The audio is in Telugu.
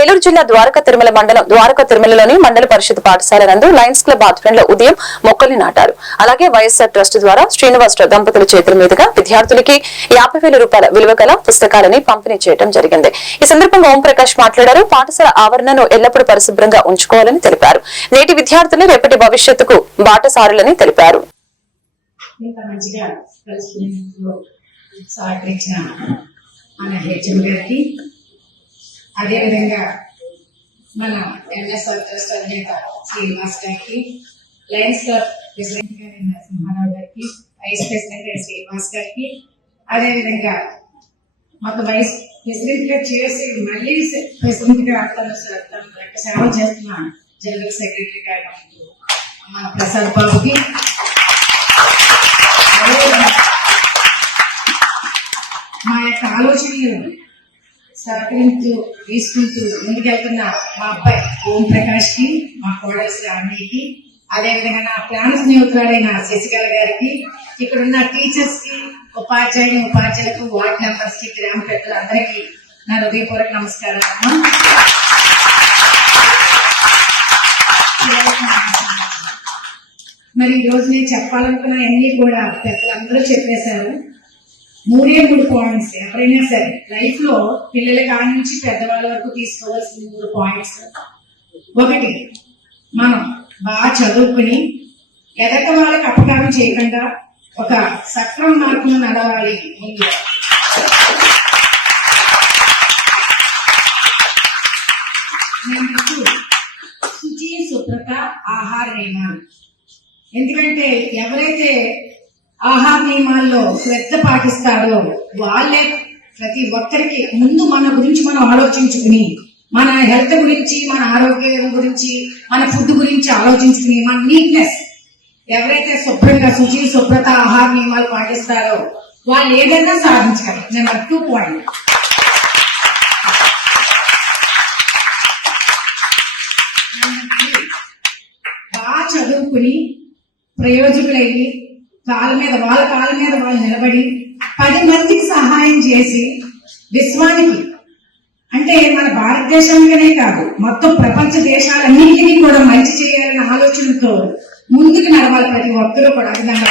ఏలూరు జిల్లా ద్వారకా తిరుమల మండలం ద్వారకా తిరుమలలోని మండల పరిషత్ పాఠశాల నందు లయన్స్ క్లబ్ ఆధ్వర్యంలో ఉదయం మొక్కల్ని నాటారు. అలాగే వైఎస్ఆర్ ట్రస్ట్ ద్వారా శ్రీనివాస్ దంపతుల చేతుల మీదుగా విద్యార్థులకి యాభై వేల రూపాయల విలువ గల పుస్తకాలని పంపిణీ చేయడం జరిగింది. ఈ సందర్భంగా ఓం ప్రకాష్ మాట్లాడారు. పాఠశాల ఆవరణను ఎల్లప్పుడూ పరిశుభ్రంగా ఉంచుకోవాలని తెలిపారు. నేటి విద్యార్థులు రేపటి భవిష్యత్తుకు బాటసారులని తెలిపారు. మంచిగా సహకరించిన మన హెచ్ఎం గారికి అదేవిధంగా మన ఎంఎస్ఆర్ ట్రస్ట్ అధినేత శ్రీనివాస్ గారికి లయన్స్ క్లబ్ ప్రెసిడెంట్ గారి నరసింహారావు గారికి వైస్ ప్రెసిడెంట్ గారి శ్రీనివాస్ గారికి అదేవిధంగా మాకు వైస్ ప్రెసిడెంట్గా చేసి మళ్ళీ ప్రెసిడెంట్గా తను తను యొక్క సేవ చేస్తున్న. జనరల్ సెక్రటరీ గారు మన ప్రసాద్ బాబుకి. మా యొక్క ఆలోచనలు సహకరించు తీసుకుంటూ ముందుకెళ్తున్న మా అబ్బాయి ఓం ప్రకాష్కి మా కోడలి శ్రావణికి అదేవిధంగా నా ప్రాణ స్నేహితురాడైన శశికళ గారికి ఇక్కడ ఉన్న టీచర్స్కి ఉపాధ్యాయుని ఉపాధ్యాయులకు వార్డ్ మెంబర్స్కి గ్రామ పెద్దలు అందరికీ నా హృదయపూర్వక నమస్కారం మరి ఈ రోజు నేను చెప్పాలనుకున్న అన్ని కూడా పెద్దలందరూ చెప్పేశారు. మూడే మూడు పాయింట్స్ ఎవరైనా సరే లైఫ్లో పిల్లల కాడి నుంచి పెద్దవాళ్ళ వరకు తీసుకోవాల్సిన మూడు పాయింట్స్ ఒకటి మనం బాగా చదువుకుని ఎదట వాళ్ళకి అపకారం చేయకుండా ఒక సక్రమ మార్గంలో నడవాలి ముందు. శుచి శుభ్రత ఆహార నియమాలు ఎందుకంటే ఎవరైతే ఆహార నియమాల్లో శ్రద్ధ పాటిస్తారో వాళ్ళే ప్రతి ఒక్కరికి ముందు మన గురించి మనం ఆలోచించుకుని మన హెల్త్ గురించి మన ఆరోగ్యం గురించి మన ఫుడ్ గురించి ఆలోచించుకుని మన నీట్నెస్ ఎవరైతే శుభ్రంగా శుచి శుభ్రత ఆహార నియమాలు పాటిస్తారో వాళ్ళు ఏదైనా సాధించగలరు. నెంబర్ టూ పాయింట్ బాగా చదువుకుని ప్రయోజకులయ్యి కాళ్ళ మీద వాళ్ళ కాళ్ళ మీద వాళ్ళు నిలబడి పది మందికి సహాయం చేసి విశ్వానికి అంటే మన భారతదేశానికనే కాదు మొత్తం ప్రపంచ దేశాలన్నింటినీ కూడా మంచి చేయాలనే ఆలోచనతో ముందుకు నడవాలి ప్రతి ఒక్కరూ కూడా. అది దాన్ని